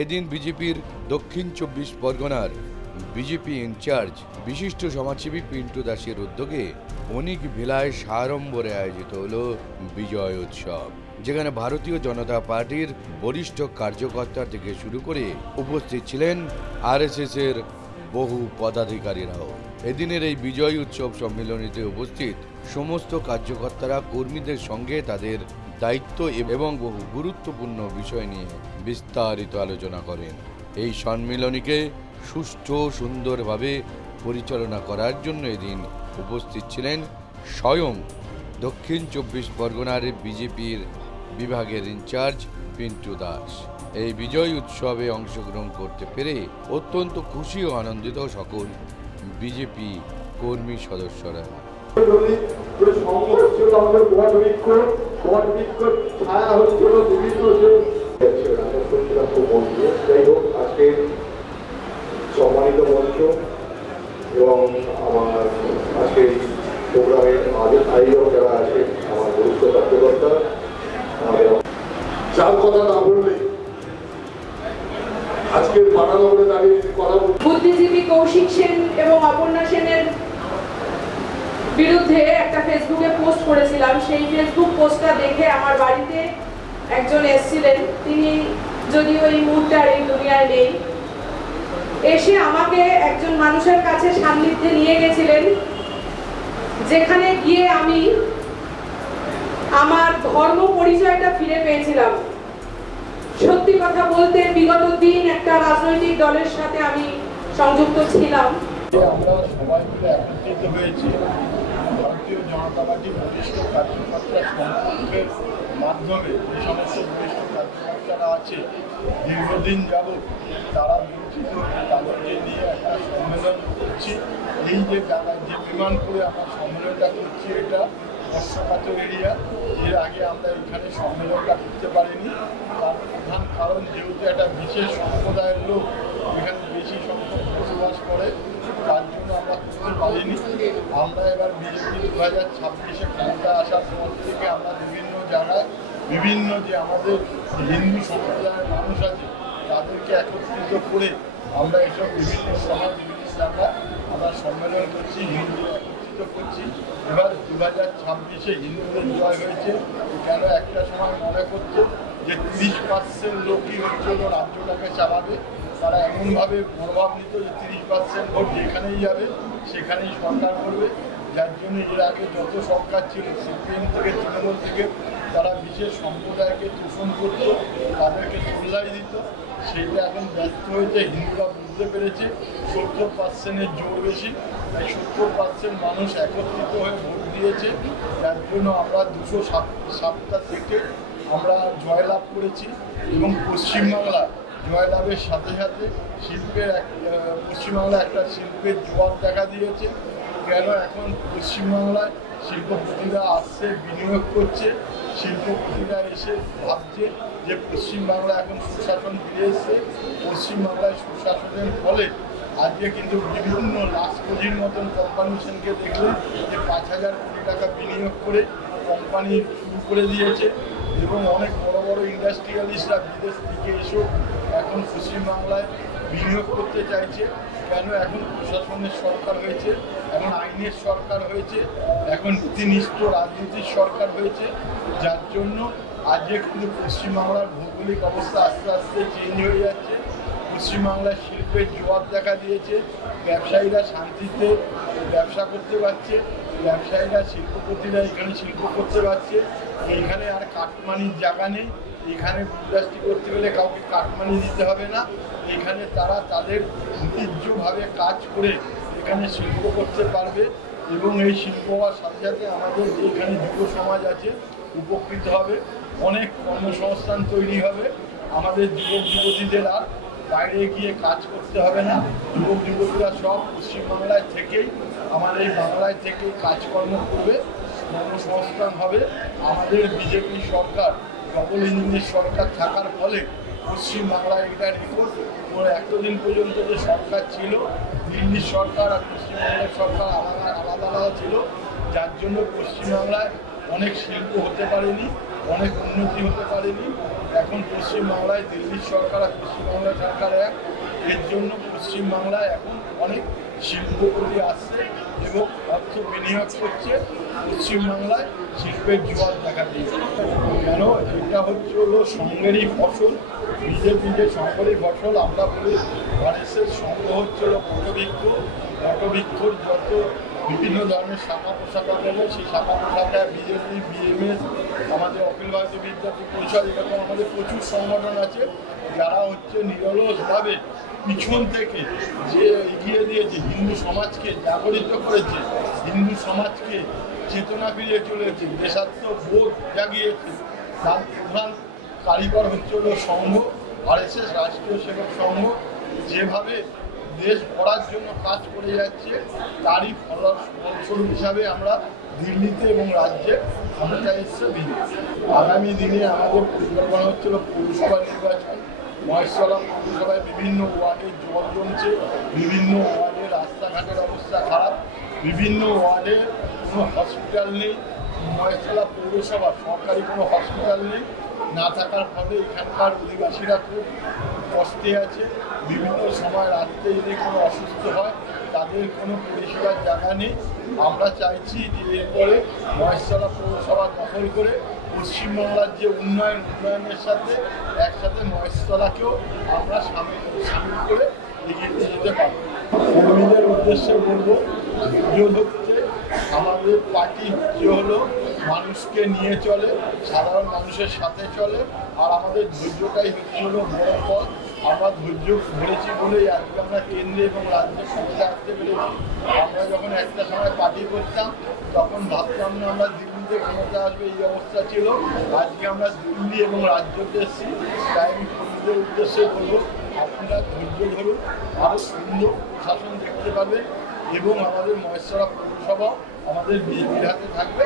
এদিন বিজেপির দক্ষিণ ২৪ পরগনার বিজেপি ইনচার্জ বিশিষ্ট সমাজসেবী পিন্টু দাসের উদ্যোগে বণিক ভিলায় সাড়ম্বরে আয়োজিত হল বিজয় উৎসব, যেখানে ভারতীয় জনতা পার্টির বরিষ্ঠ কার্যকর্তা থেকে শুরু করে উপস্থিত ছিলেন আরএসএস এর বহু পদাধিকারীরাও। এদিনের এই বিজয় উৎসব সম্মেলনীতে উপস্থিত সমস্ত কার্যকর্তারা কর্মীদের সঙ্গে তাদের দায়িত্ব এবং বহু গুরুত্বপূর্ণ বিষয় নিয়ে বিস্তারিত আলোচনা করেন। এই সম্মেলনীকে সুষ্ঠু সুন্দরভাবে পরিচালনা করার জন্য এদিন উপস্থিত ছিলেন স্বয়ং দক্ষিণ ২৪ পরগনার বিজেপির বিভাগের ইনচার্জ পিন্টু দাস। এই বিজয় উৎসবে অংশগ্রহণ করতে পেরে অত্যন্ত খুশি ও আনন্দিত সকল বিজেপি কর্মী সদস্যরা। সম্মানিত মঞ্চ এবং আমার আজকে প্রোগ্রামের আয়োজক যারা আছে, আমার বরিষ্ঠ কার্যকর্তা, যার কথা না বললে আজকের পানাগড়ে দাঁড়িয়ে কথা বুদ্ধিজীবী কৌশিক সেন এবং অপর্ণা সেনের বিরুদ্ধে একটা ফেসবুকে পোস্ট করেছিলাম। সেই ফেসবুক পোস্টটা দেখে আমার বাড়িতে একজন এসেছিলেন, তিনি যদিও এই মুহূর্তে আর এই দুনিয়ায় নেই, এসে আমাকে একজন মানুষের কাছে সান্নিধ্যে নিয়ে গেছিলেন, যেখানে গিয়ে আমি আমার ধর্ম পরিচয়টা ফিরে পেয়েছিলাম। সত্যি কথা বলতে বিগত দিন একটা রাজনৈতিক দলের সাথে আমি সংযুক্ত ছিলাম। আমরা সবাই মিলে একত্রিত হয়েছি ভারতীয় জনতা পার্টির বরিষ্ঠ কার্যকর্তা সম্পর্কের মাধ্যমে। যে সমস্ত বরিষ্ঠ কার্যকর্তারা আছে দীর্ঘদিন যাবৎ তারা বঞ্চিত, তাদেরকে নিয়ে একটা সম্মেলন করছি। এই যে জায়গায় যে বিমান করে আমরা সম্মেলনটা করছি, এটা বর্ষাপাতের এরিয়া। এর আগে আমরা এখানে সম্মেলনটা করতে পারিনি। তার প্রধান কারণ, যেহেতু একটা বিশেষ সম্প্রদায়ের লোক এখানে বেশি সংখ্যক বসবাস করে, তার জন্য আমরা করতে পারিনি। আমরা এবার বিজেপি 2026-এ ক্ষমতা আসার পর থেকে আমরা বিভিন্ন জায়গায় বিভিন্ন যে আমাদের হিন্দু সম্প্রদায়ের মানুষ আছে তাদেরকে একত্রিত করে আমরা এসব বিভিন্ন সময় বিভিন্ন জায়গায় আমরা সম্মেলন করছি, হিন্দুদের একত্রিত করছি। এবার 2026-এ হিন্দুদের জয় হয়েছে। কেন একটা সময় মনে করছে যে 30% লোকই হচ্ছিল রাজ্যটাকে চালাবে, তারা এমনভাবে মনোভাব নিত যে 30% ভোট যেখানেই যাবে সেখানেই সরকার করবে। যার জন্য এর আগে যত সরকার ছিল সিপিএম থেকে তৃণমূল থেকে তারা বিশেষ সম্প্রদায়কে শোষণ করত, তাদেরকে তোল্লাই দিত। সেইটা এখন ব্যর্থ হয়েছে। হিন্দুরা বুঝতে পেরেছে 70%-এর জোর বেশি, এই 70% মানুষ একত্রিত হয়ে ভোট দিয়েছে। যার জন্য আমরা 207টা সিটে আমরা জয়লাভ করেছি এবং পশ্চিমবাংলা জয়লাভের সাথে সাথে শিল্পের পশ্চিমবাংলায় একটা শিল্পের জোয়ার দেখা দিয়েছে। কেন এখন পশ্চিমবাংলায় শিল্পপতিরা আসছে, বিনিয়োগ করছে। শিল্পপতিরা এসে ভাবছে যে পশ্চিমবাংলা এখন সুশাসন ফিরে এসছে। পশ্চিমবাংলায় সুশাসনের ফলে আজকে কিন্তু বিভিন্ন লাক্সপোজির মতন কোম্পানিশনকে দেখলে যে 5,000 কোটি টাকা বিনিয়োগ করে কোম্পানি শুরু করে দিয়েছে এবং অনেক বড় বড় ইন্ডাস্ট্রিয়ালিস্টরা বিদেশ থেকে এসেও এখন পশ্চিমবাংলায় বিনিয়োগ করতে চাইছে। কেন? এখন প্রশাসনের সরকার হয়েছে, এখন আইনের সরকার হয়েছে, এখন নীতিনিষ্ঠ রাজনীতির সরকার হয়েছে। যার জন্য আজকে কিন্তু পশ্চিমবাংলার ভৌগোলিক অবস্থা আস্তে আস্তে চেঞ্জ হয়ে যাচ্ছে। পশ্চিমবাংলায় শিল্পের জোয়ার দেখা দিয়েছে। ব্যবসায়ীরা শান্তিতে ব্যবসা করতে পারছে, ব্যবসায়ীরা শিল্পপতিরা এখানে শিল্প করতে পারছে। এইখানে আর কাটমানির জায়গা নেই। এখানে ইন্ডাস্ট্রি করতে গেলে কাউকে কাটমানি দিতে হবে না। এখানে তারা তাদের ঐতিহ্যভাবে কাজ করে এখানে শিল্প করতে পারবে এবং এই শিল্প হওয়ার সাথে সাথে আমাদের যে এখানে যুব সমাজ আছে উপকৃত হবে, অনেক কর্মসংস্থান তৈরি হবে। আমাদের যুবক যুবতীদের আর বাইরে গিয়ে কাজ করতে হবে না। যুবক যুবতীরা সব পশ্চিমবাংলায় থেকেই আমাদের এই বাংলায় থেকেই কাজকর্ম করবে, কর্মসংস্থান হবে। আমাদের বিজেপি সরকার ডবল ইঞ্জিনের সরকার থাকার ফলে পশ্চিমবাংলায় এটা রিপোর্ট। এতদিন পর্যন্ত যে সরকার ছিল, দিল্লির সরকার আর পশ্চিমবাংলার সরকার আলাদা আলাদা ছিল, যার জন্য পশ্চিমবাংলায় অনেক শিল্প হতে পারেনি, অনেক উন্নতি হতে পারেনি। এখন পশ্চিমবাংলায় দিল্লির সরকার আর পশ্চিমবাংলা সরকার এক, এর জন্য পশ্চিমবাংলায় এখন অনেক শিল্পপতি আসছে এবং অর্থ বিনিয়োগ করছে। পশ্চিমবাংলায় শিল্পের জোয়ার দেখা দিয়েছে। কেন এটা হচ্ছে হলো সঙ্গেরই ফসল, বিজেপি যে সঙ্গেরই ফসল। আমরা বলি আরএসএস সঙ্গ হচ্ছে হলো বটবৃক্ষর যত বিভিন্ন ধরনের শাখা পোশাকা দেবে, সেই শাখা পোশাকা বিজেপি, বিএমএস, আমাদের অখিল ভারতীয় বিদ্যার্থী পরিষদ, এরকম আমাদের প্রচুর সংগঠন আছে যারা হচ্ছে নিরলসভাবে পিছন থেকে যে এগিয়ে দিয়েছে, হিন্দু সমাজকে জাগরিত করেছে, হিন্দু সমাজকে চেতনা ফিরিয়ে চলেছে, দেশাত্মবোধ জাগিয়েছে। তার প্রধান কারিগর হচ্ছে হলো সংঘ, আরএসএস রাষ্ট্রীয় সেবক সংঘ। যেভাবে দেশ গড়ার জন্য কাজ করে যাচ্ছে, তারই ফলস্বরূপ হিসাবে আমরা দিল্লিতে এবং রাজ্যে ক্ষমতা এসছে বিজেপি। আগামী দিনে আমাদের পরিকল্পনা হচ্ছিল পৌরসভা নির্বাচন। মহেশতলা পৌরসভায় বিভিন্ন ওয়ার্ডে জল জমছে, বিভিন্ন ওয়ার্ডে রাস্তাঘাটের অবস্থা খারাপ, বিভিন্ন ওয়ার্ডে কোনো হসপিটাল নেই। মহেশতলা পৌরসভা সরকারি কোনো হসপিটাল নেই, না থাকার ফলে এখানকার অধিবাসীরা খুব কষ্টে আছে। বিভিন্ন সময় রাত্রে যদি কোনো অসুস্থ হয় তাদের কোনো পরিষেবার জায়গা নেই। আমরা চাইছি যে এরপরে মহেশতলা পৌরসভা দখল করে পশ্চিমবাংলার যে উন্নয়নের সাথে একসাথে মহেশতলাকেও আমরা সামিল করে এগিয়ে যেতে পারব। কর্মীদের উদ্দেশ্যে বলবো, বিরোধ হচ্ছে আমাদের পার্টি হচ্ছে হলো মানুষকে নিয়ে চলে, সাধারণ মানুষের সাথে চলে, আর আমাদের ধৈর্যটাই হচ্ছে হলো বড় ফল। আমরা ধৈর্য ধরেছি বলেই আজকে আমরা কেন্দ্রে এবং রাজ্যে ক্ষমতা আসতে পেরেছি। আমরা যখন একটা সময় পার্টি করতাম তখন ভাবতাম না আমরা দিল্লিতে ক্ষমতা আসবে, এই অবস্থা ছিল। আজকে আমরা দিল্লি এবং রাজ্যতে এসেছি। তাই আমি কর্মীদের উদ্দেশ্যে বলবো, আপনারা ধৈর্য ধরুন, আরও সুন্দর প্রশাসন দেখতে পাবেন এবং আমাদের মহেশতলা পৌরসভা আমাদের বিজেপির হাতে থাকবে।